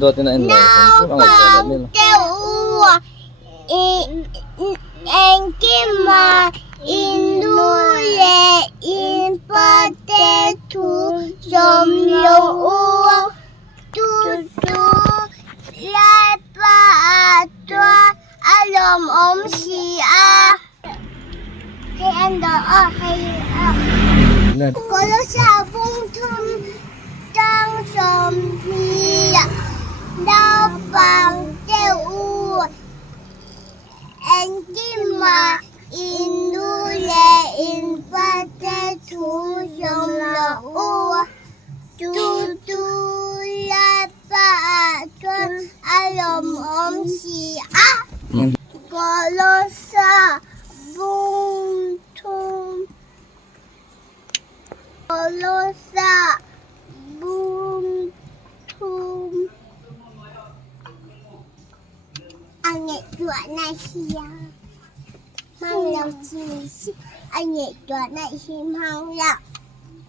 đua tên anh nào bằng tiêu en kim mà in lule in pate thu som lo tu lai pa tua alom si a hay anh đó hay có lúc sao bung thum đang som hi đau bằng tiêu en kim mà in lule in pate thu som lo tu lai pa tua alom si a có lúc sao bung thum có lúc sao bung thum anh nhảy đoạn này xìa mang lòng chi anh nhảy đoạn này xì mang lòng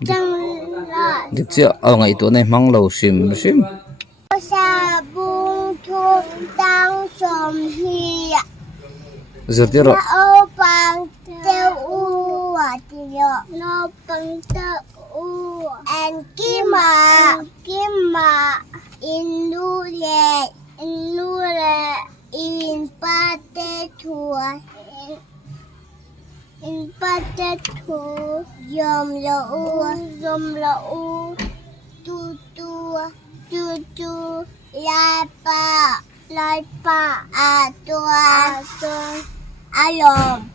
chẳng là được chưa ngày tuổi này mang lầu xìm sa bung thum đang som hi giờ tiếp rồi no bằng tiêu u no bằng tiêu u and kim mà in lule in pate thu yom lo u tu lai pa tua alom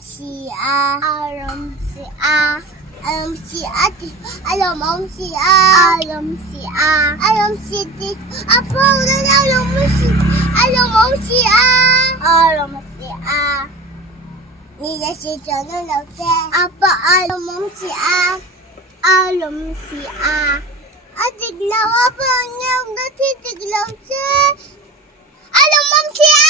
si a apa udah alom si a你的是怎么了的？阿爸alom si a tiglaw apa yang nanti tiglaw si alom si a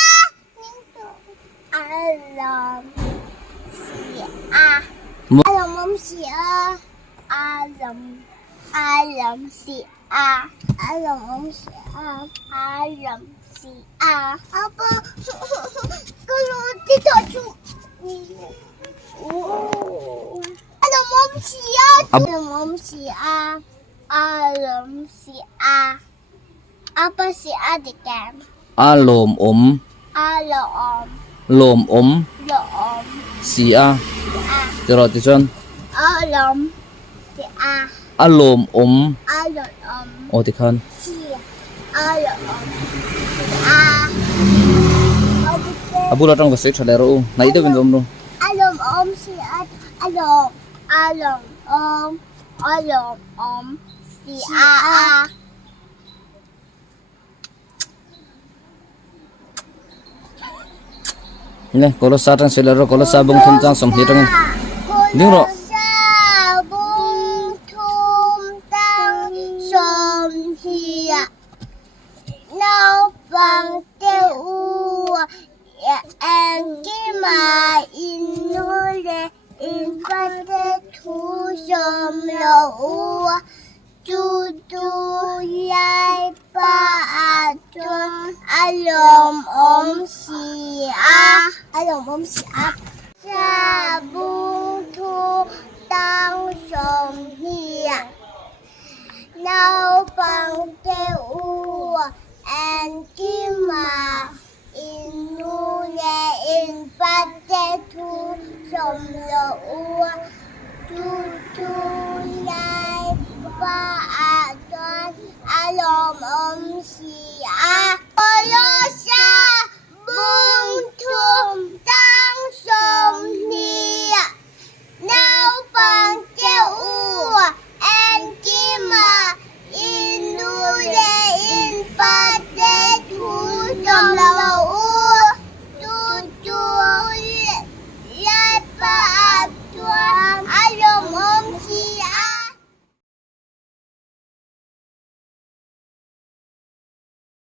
alom si a apa kalau tidak cuma alom si apa si a di kan lồm xì a được rồi thì chân alom si a lồm ô thì khăn si alom si a abu là trong cái sợi thread rồi nãy tôi bên trong luôn alom si a alom si a nè kalau sa translator rồi kalau sa bung thum trang som hi trong nhưng rồi bung thum trang som hi nào bằng tiêu u en kim mà in lule in pate thu som lo tu lai pa tua alom si a sa bung thu đang som hi nào bằng tiêu u en kim mà in lule in pate thu som lo tu lai pa tua alom si a